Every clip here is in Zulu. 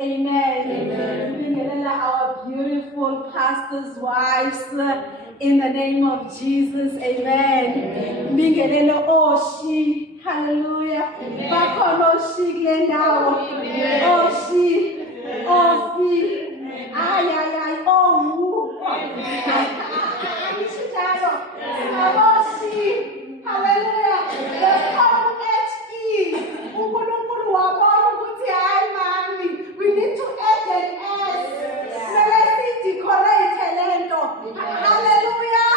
Amen. Amen. Our beautiful pastors' wives in the name of Jesus. Amen. Bingelele Oshi. Hallelujah. Bakhona Oshi kule ndawo. Oshi. Ofi. Ay. Oh. Oshi. Hallelujah. Let's call H-E. uNkulunkulu wabona ukuthi hayi mami, we need to add an S. Kumele decorate lento. Hallelujah.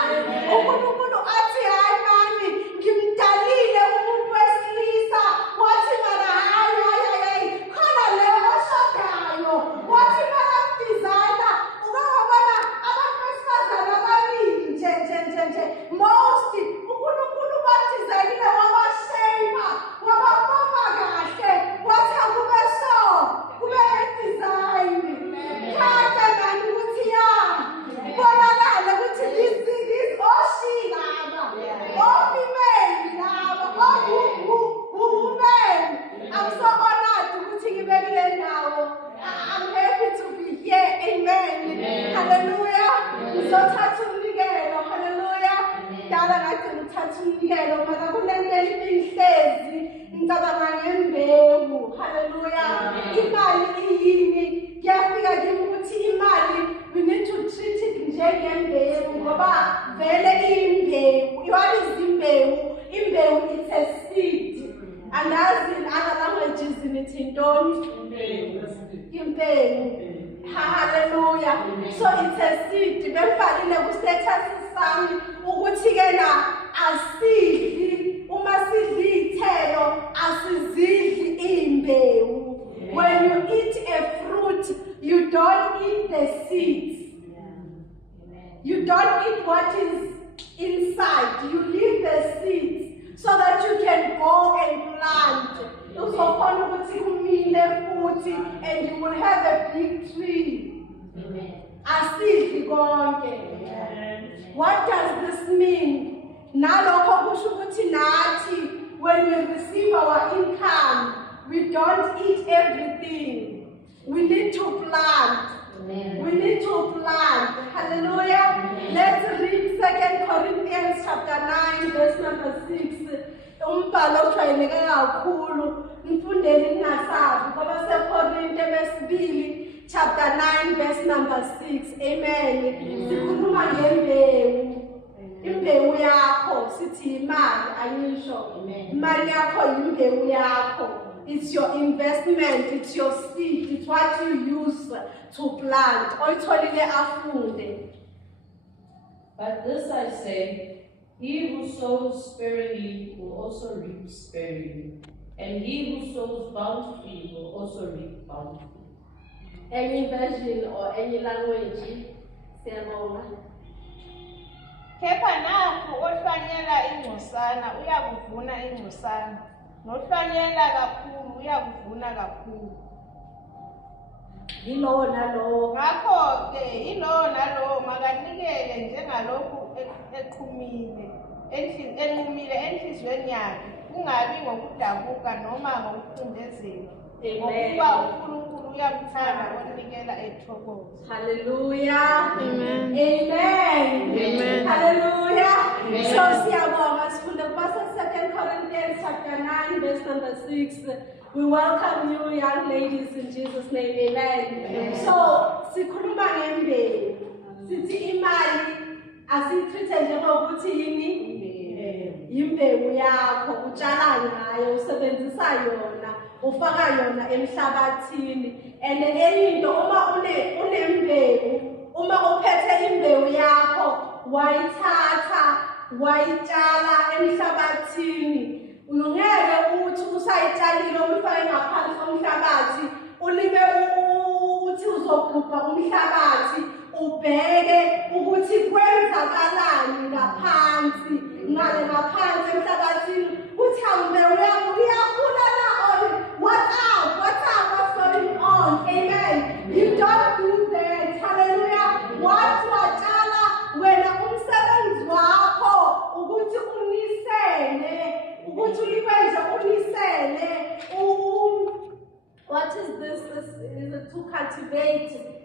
uNkulunkulu athi hayi mami, ngimdalile umuntu wesilisa. Wathi mana hayi. Khona le oshodayo. Wathi mana designer. Ungabona abantu besifazane abaningi nje. Most uNkulunkulu badesignile wabashaper. Wabafaka kahle. Wathi akube so. Kube design. Kade manje ukuthi ya. Bonakala ukuthi this Oshi laba. Female laba. Women. I'm so honored ukuthi ngibe kule ndawo. I'm happy to be here. Amen. Hallelujah. Ngizothatha umnikelo. Hallelujah. Dala ngathi ngithatha umnikelo mara kunento engihlezi ngicabanga ngembewu. Hallelujah. Imali iyini? Kuyafika kimi ukuthi imali we need to treat it njengembewu ngoba vele iyimbewu. What is imbewu? Imbewu it's a seed. Andazi in other languages nithi ntoni? Imbewu. Hallelujah. So it's a seed. Bemfakile ku status sami ukuthi ke na asidli uma sidli ithelo asizidli imbewu. When you eat a fruit, you don't eat the seeds. You don't eat what is inside. You leave the seeds so that you can go and plant. Uzokhona ukuthi kumile futhi and you will have a big tree. Asidli konke. What does this mean? Nalokho kusho ukuthi nathi when we receive our income, we don't eat everything. We need to plant. We need to plant. Hallelujah. Let's read 2 Corinthians chapter 9 verse number 6. Umbhalo ojwayeleke kakhulu. Mfundeni ningasabi ngoba seKorinte besibili chapter 9 verse number 6. Amen. Sikhuluma ngembewu. Imbewu yakho sithi imali ayisho. Imali yakho imbewu yakho. It's your investment, it's your seed, it's what you use to plant. Oyitholile afunde. But this I say, he who sows sparingly will also reap sparingly, and he who sows bountifully will also reap bountifully. Any version or any language, siyabonga. Kepha nakho ohlwanyela ingcosana uyakuvuna ingcosana, nohlwanyela kakhulu uyakuvuna kakhulu. Yilowo nalowo. Ngakho-ke ilowo nalowo makanikele njengalokhu enqumile enhliziyweni yakhe, kungabi ngokudabuka noma ngokucindezela, ngokuba uNkulunkulu uyamthanda onikela ethokoza. Hallelujah. Amen. Amen. Hallelujah. So siyabonga sifunde kubasa 2 Corinthians chapter 9 verse number 6. We welcome you young ladies in Jesus' name. Amen. So sikhuluma ngembewu. Sithi imali asitreat njengokuthi yini? Imbewu yakho utshala ngayo, usebenzisa yona, ufaka yona emhlabathini. And into uma unembewu, uma uphethe imbewu yakho, wayithatha, wayitshala emhlabathini. Ungeke uthi usayitshalile umfake ngaphansi komhlabathi, ulime uthi uzogubha umhlabathi, ubheke ukuthi kwenzakalani ngaphansi, ngale ngaphansi emhlabathini, uthi ambewu yami uyakhula na or what's going on? Amen. You don't do that. Hallelujah. Wathi watshala wena umsebenzi wakho ukuthi unisele, ukuthi ulikwenze unisele. What is this? Is it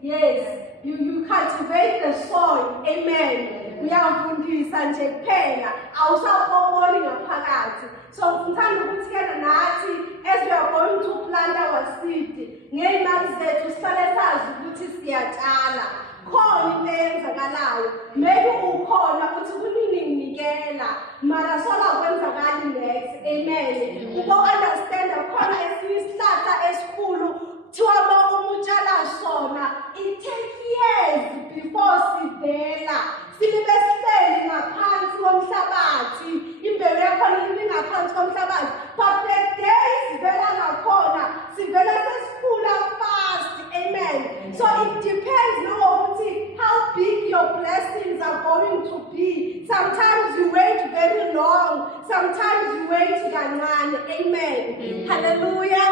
Yes, you cultivate the soil. Amen. Uyafundisa nje kuphela, awusapomoli ngaphakathi. So ngithanda ukuthi ke nathi as we are going to plant our seed, ngeyimali zethu sihlale sazi ukuthi siyatshala. Khona into eyenzakalayo. Maybe ukhona ukuthi kuninginikela, mara sola kwenzakali next. Amen. Ubo understand khona esisihlahla esikhulu kuthiwa uma utshala sona, it takes years before sivela. Silibe sihleli ngaphansi komhlabathi, imbewu yakhona libe ngaphansi komhlabathi, but the day sivela ngakhona sivela sesikhula fast. Amen. So it depends ngokuthi how big your blessings are going to be. Sometimes you wait very long, sometimes you wait kancane. Amen. Hallelujah.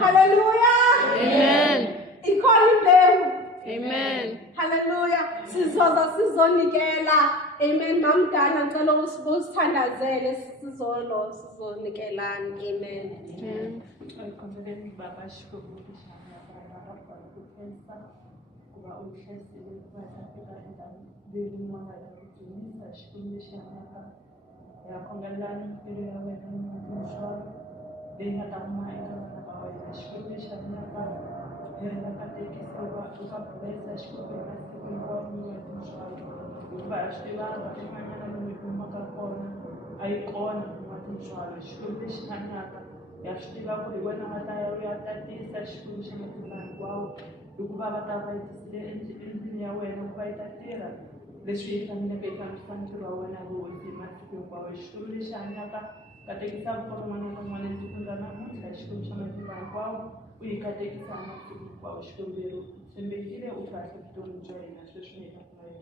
Hallelujah. Amen. Ikhona imbewu. Amen. Hallelujah. Sizoza sizonikela. Amen. Mamdana ngicela usithandazele sizonikelana. Amen. Konzereni baba shukuru shana para kwa kupensa kwa uhlesile kwa katika ndio mwanga ya kutumiza shukuru shana ya kongalani ile ya wewe mshwari denga kama ina na baba ya shukuru shana para ya katika kwa tukapeleza shukuru na siku kwa Mungu mshwari kwa shida kwa maana ni kumaka kona aikona kwa mshwari shukuru shana yashitiva ku hi wena va ta ya u ya tatisa xikwembu xa matimbani kwawo hikuva va ta va yitisile endlwini ya wena ku va yi ta tirha leswi yi faneleke yi fambisa ntirho wa wena vuhosi hi masiku hinkwawo xikwembu lexi hanyaka katekisa vutomi n'wana na n'wana etikweni ra namuntlha hi xikwembu xa matimbani kwawo u yi katekisa hi masiku hinkwawo xikwembu leri u tshembekile u kahle vutomi bya hina sweswi hi nga ku va yi